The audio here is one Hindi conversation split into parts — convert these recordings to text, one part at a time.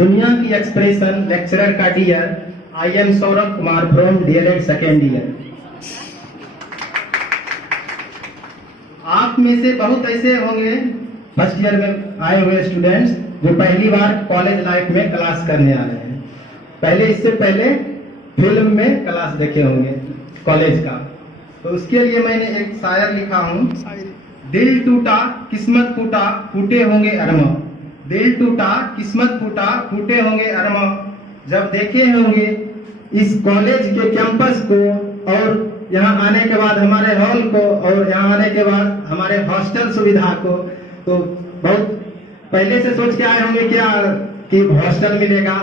दुनिया की एक्सप्रेशन लेक्चरर का dear. I am Saurabh Kumar from DElEd second year. आप में से बहुत ऐसे होंगे फर्स्ट ईयर में आए हुए स्टूडेंट्स जो पहली बार कॉलेज लाइफ में क्लास करने आ रहे हैं। पहले इससे पहले फिल्म में क्लास देखे होंगे कॉलेज का। तो उसके लिए मैंने एक शायर लिखा हूँ। दिल टूटा किस्मत फूटा फूटे होंगे अरमा। दिल टूटा किस्मत फूटा फूटे होंगे अरमा। जब देखे होंगे इस कॉलेज के कैंपस को और यहाँ आने के बाद हमारे हॉल को और यहाँ आने के बाद हमारे हॉस्टल सुविधा को, तो बहुत पहले से सोच के आए होंगे क्या कि हॉस्टल मिलेगा,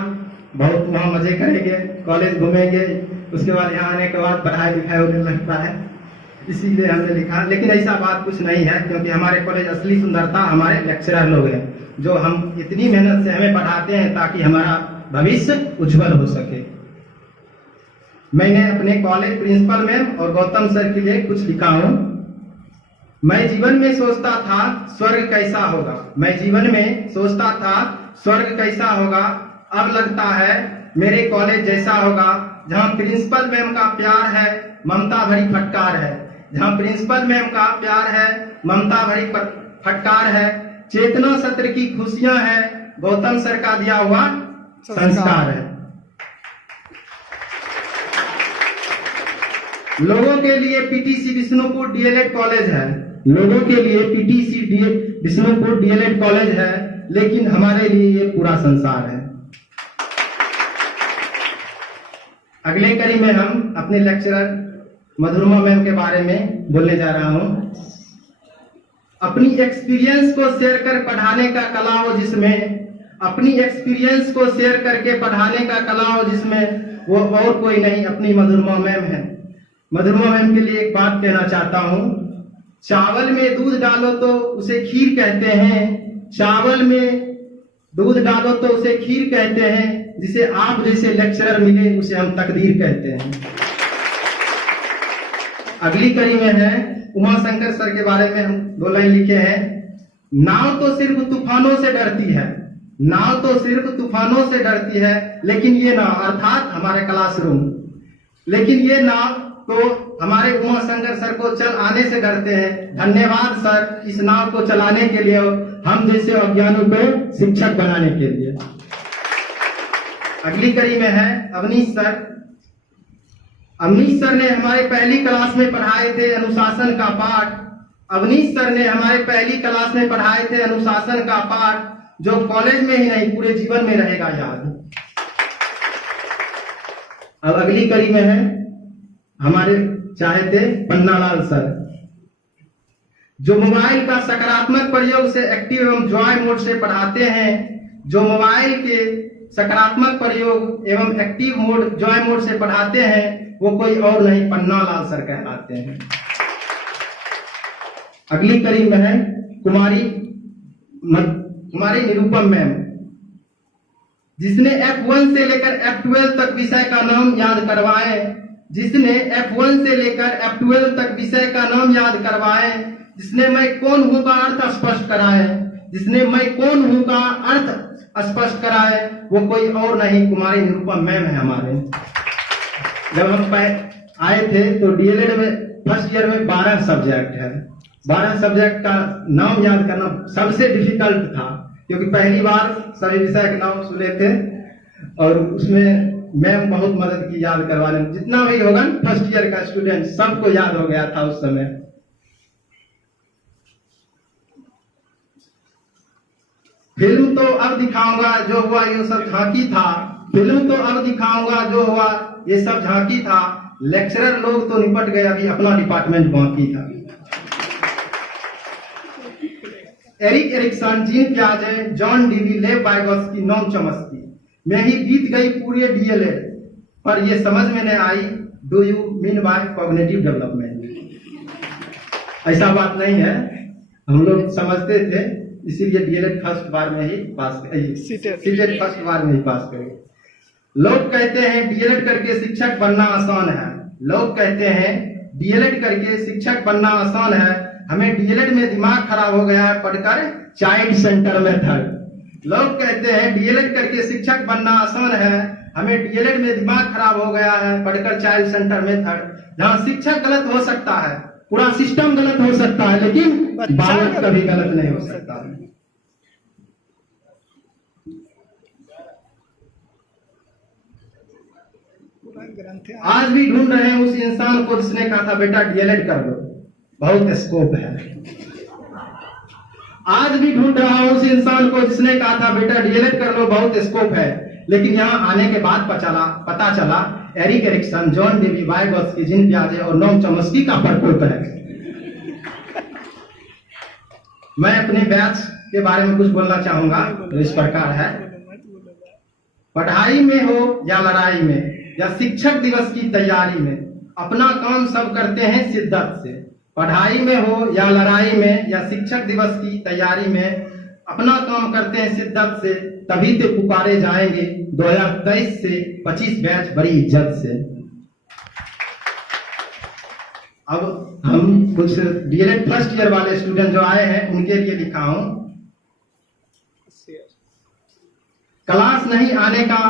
बहुत वहाँ मजे करेंगे, कॉलेज घूमेंगे, उसके बाद यहाँ आने के बाद पढ़ाई लिखाई होने लगता है, इसीलिए हमने लिखा। लेकिन ऐसा बात कुछ नहीं है, क्योंकि हमारे कॉलेज असली सुंदरता हमारे लेक्चरर लोग हैं जो हम इतनी मेहनत से हमें पढ़ाते हैं ताकि हमारा भविष्य उज्जवल हो सके। मैंने अपने कॉलेज प्रिंसिपल मैम और गौतम सर के लिए कुछ लिखा हूँ। मैं जीवन में सोचता था स्वर्ग कैसा होगा। मैं जीवन में सोचता था स्वर्ग कैसा होगा। अब लगता है मेरे कॉलेज जैसा होगा, जहाँ प्रिंसिपल मैम का प्यार है, ममता भरी फटकार है। जहाँ प्रिंसिपल मैम का प्यार है, ममता भरी फटकार है। चेतना सत्र की खुशियां है, गौतम सर का दिया हुआ संस्कार है। लोगों के लिए पीटीसी विष्णुपुर डीएलएड कॉलेज है। लोगों के लिए पीटीसी विष्णुपुर डीएलएड कॉलेज है, लेकिन हमारे लिए ये पूरा संसार है। अगले कड़ी में हम अपने लेक्चरर मधुरमा मैम के बारे में बोलने जा रहा हूँ। अपनी एक्सपीरियंस को शेयर कर पढ़ाने का कला हो जिसमें, अपनी एक्सपीरियंस को शेयर करके पढ़ाने का कला हो जिसमें, वो और कोई नहीं अपनी मधुरमा मैम है। मधुरमा मैम के लिए एक बात कहना चाहता हूँ। चावल में दूध डालो तो उसे खीर कहते हैं। चावल में दूध डालो तो उसे खीर कहते हैं। जिसे आप जैसे लेक्चरर मिले उसे हम तकदीर कहते हैं। अगली कड़ी में है उमा शंकर सर के बारे में हम 2 लाइन लिखे हैं। नाव तो सिर्फ तूफानों से डरती है, नाव तो सिर्फ तूफानों से डरती है, लेकिन ये नाव अर्थात हमारे क्लासरूम, लेकिन ये नाव तो हमारे उमा शंकर सर को चल आने से डरते हैं। धन्यवाद सर इस नाव को चलाने के लिए, हम जैसे अज्ञानों को शिक्षक बनाने के लिए। अगली कड़ी में है अवनीश सर। अवनीश सर ने हमारे पहली क्लास में पढ़ाए थे अनुशासन का पाठ। अवनीश सर ने हमारे पहली क्लास में पढ़ाए थे अनुशासन का पाठ, जो कॉलेज में ही नहीं पूरे जीवन में रहेगा याद। अब अगली कड़ी में है हमारे चाहे थे पन्नालाल सर, जो मोबाइल का सकारात्मक प्रयोग से एक्टिव एवं जॉय मोड से पढ़ाते हैं। जो मोबाइल के सकारात्मक प्रयोग एवं एक्टिव मोड जॉय मोड से पढ़ाते हैं, वो कोई और नहीं पन्नालाल सर कहलाते हैं। अगली कड़ी में है कुमारी निरुपम मैम, जिसने F1 से लेकर F12 तक विषय का नाम याद करवाए। जिसने F1 से लेकर F12 तक विषय का नाम याद करवाए। जिसने मैं कौन हूं का अर्थ स्पष्ट कराए। जिसने मैं कौन हूं का अर्थ स्पष्ट कराए, वो कोई और नहीं कुमारी निरुपम मैम है हमारे। जब हम आए थे तो डीएलएड में फर्स्ट ईयर में 12 सब्जेक्ट है। 12 सब्जेक्ट का नाम याद करना सबसे डिफिकल्ट था, क्योंकि पहली बार सभी विषय के नाम सुने थे और उसमें मैम बहुत मदद की याद करवाने में। जितना भी होगा फर्स्ट ईयर का स्टूडेंट सबको याद हो गया था उस समय। फिल्म तो अब दिखाऊंगा जो हुआ ये सब झांकी था। फिल्म तो अब दिखाऊंगा जो हुआ ये सब झांकी था। लेक्चरर लोग तो निपट गए, अभी अपना डिपार्टमेंट बाकी था। एरिक एरिक्सन, जीन पियाजे, John Dewey, Lev Vygotsky, Noam Chomsky में ही बीत गई पूरे डीएलएड, पर ये समझ में नहीं I do you mean by cognitive development. ऐसा बात नहीं है, हम लोग समझते थे, इसीलिए डीएलएड फर्स्ट बार में ही पास, सीटेट फर्स्ट बार में ही पास करें। लोग कहते हैं डीएलएड करके शिक्षक बनना आसान है। लोग कहते हैं डीएलएड करके शिक्षक बनना आसान है। हमें डीएलएड में दिमाग खराब हो गया है पढ़कर चाइल्ड सेंटर मेथड। लोग कहते हैं डीएलएड करके शिक्षक बनना आसान है, हमें डीएलएड में दिमाग खराब हो गया है, पढ़कर चाइल्ड सेंटर में था। जहाँ शिक्षक गलत हो सकता है, पूरा सिस्टम गलत हो सकता है, लेकिन बालक कभी गलत नहीं हो सकता। आज भी ढूंढ रहे हैं उस इंसान को जिसने कहा था बेटा डीएलएड कर लो, बहुत स्कोप है। आज भी ढूंढ रहा हूं उस इंसान को जिसने कहा था बेटा डीएलएड कर लो, बहुत स्कोप है। लेकिन यहां आने के बाद पता चला Erik Erikson, John Dewey, Vygotsky, Jean पियाजे और नोम चॉम्स्की का प्रकोप है। मैं अपने बैच के बारे में कुछ बोलना चाहूंगा, तो इस प्रकार है। पढ़ाई में हो या लड़ाई में या शिक्षक दिवस की तैयारी में, अपना काम सब करते हैं शिद्दत से। पढ़ाई में हो या लड़ाई में या शिक्षक दिवस की तैयारी में, अपना काम करते हैं शिद्दत से, तभी तो पुकारे जाएंगे 2023 से 25 बैच बड़ी इज्जत से। अब हम कुछ डीएलएड फर्स्ट ईयर वाले स्टूडेंट जो आए हैं उनके लिए लिखा हूं। क्लास नहीं आने का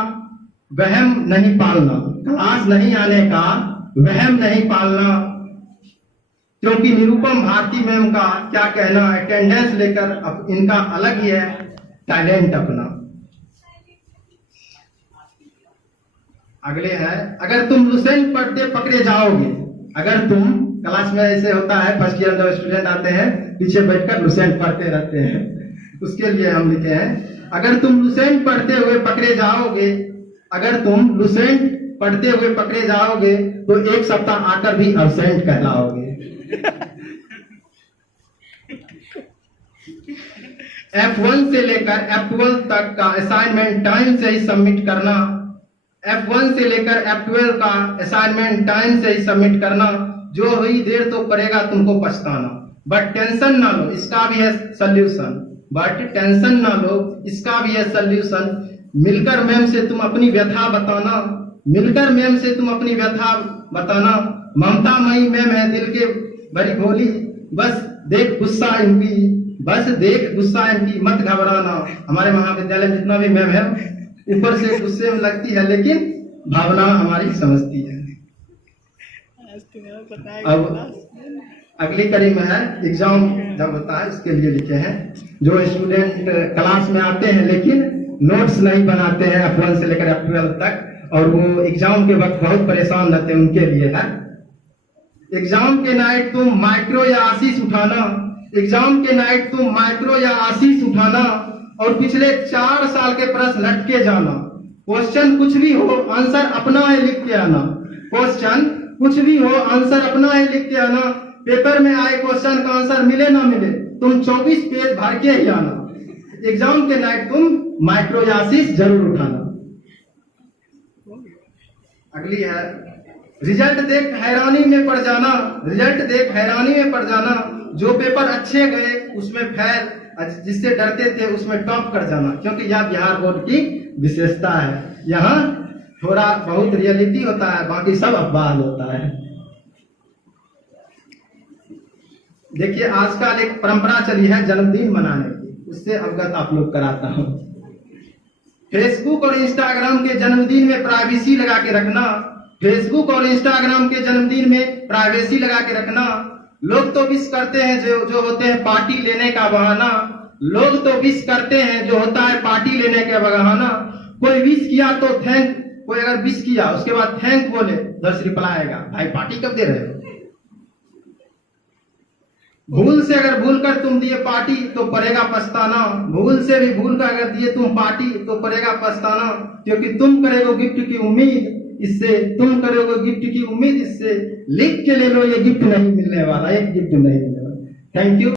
वहम नहीं पालना, क्लास नहीं आने का वहम नहीं पालना, क्योंकि निरुपम भारती मैम का क्या कहना, अटेंडेंस लेकर अब इनका अलग ही है टैलेंट अपना। अगले है, अगर तुम लुसेंट पढ़ते पकड़े जाओगे, अगर तुम क्लास में ऐसे होता है फर्स्ट ईयर जब स्टूडेंट आते हैं पीछे बैठकर लुसेंट पढ़ते रहते हैं, उसके लिए हम लिखे हैं, अगर तुम लुसेंट पढ़ते हुए पकड़े जाओगे, अगर तुम लुसेंट पढ़ते हुए पकड़े जाओगे तो एक सप्ताह आकर भी अब्सेंट कहलाओगे। F1 से लेकर F12 तक का असाइनमेंट टाइम से ही सबमिट करना, F1 से लेकर F12 का असाइनमेंट टाइम से ही सबमिट करना, जो हुई देर तो करेगा तुमको पछताना, बट टेंशन ना लो इसका भी है सल्यूशन, बट टेंशन ना लो इसका भी है सल्यूशन। मिलकर मैम से तुम अपनी व्यथा बताना, मिलकर मैम से तुम अपनी व्यथा बताना, ममता मई मैम है दिल के बड़ी भोली, बस देख गुस्सा इनकी, बस देख गुस्सा इनकी, मत घबराना। हमारे महाविद्यालय में जितना भी मैम है ऊपर से गुस्से में लगती है, लेकिन भावना हमारी समझती है। अब अगली कड़ी में है एग्जाम जब होता है इसके लिए लिखे हैं, जो स्टूडेंट क्लास में आते हैं लेकिन नोट्स नहीं बनाते हैं F1 से लेकर F12 तक, और वो एग्जाम के वक्त बहुत परेशान रहते हैं, उनके लिए है। एग्जाम के नाइट तुम माइक्रो या आशीष उठाना, एग्जाम के नाइट तुम माइक्रो या आशीष उठाना, और पिछले 4 साल के प्रश्न लटके जाना। क्वेश्चन कुछ भी हो आंसर अपना है लिख के आना, क्वेश्चन कुछ भी हो आंसर अपना है लिख के आना। पेपर में आए क्वेश्चन का आंसर मिले ना मिले, तुम 24 पेज भर के ही आना। एग्जाम के नाइट तुम माइक्रो या आशीष जरूर उठाना। अगली है, रिजल्ट देख हैरानी में पड़ जाना, रिजल्ट देख हैरानी में पड़ जाना, जो पेपर अच्छे गए उसमें फेल, जिससे डरते थे उसमें टॉप कर जाना, क्योंकि यह बिहार बोर्ड की विशेषता है। यहाँ थोड़ा बहुत रियलिटी होता है, बाकी सब अफवाह होता है। देखिए आजकल एक परंपरा चली है जन्मदिन मनाने की, उससे अवगत आप लोग कराता हूँ। फेसबुक और इंस्टाग्राम के जन्मदिन में प्राइवेसी लगा के रखना, फेसबुक और इंस्टाग्राम के जन्मदिन में प्राइवेसी लगा के रखना। लोग तो विश करते हैं जो होते हैं पार्टी लेने का बहाना, लोग तो विश करते हैं जो होता है पार्टी लेने का बहाना। कोई विश किया तो थैंक, कोई अगर विश किया उसके बाद थैंक बोले, 10 रिप्लाई आएगा, भाई पार्टी कब दे रहे हो। भूल से अगर भूल कर तुम दिए पार्टी तो पड़ेगा पछताना, भूल से भी भूल कर अगर दिए तुम पार्टी तो पड़ेगा पछताना, क्योंकि तुम करोगे गिफ्ट की उम्मीद इससे, तुम करोगे गिफ्ट की उम्मीद इससे, लिख के ले लो ये गिफ्ट नहीं मिलने वाला, एक गिफ्ट नहीं मिलने वाला। Thank you.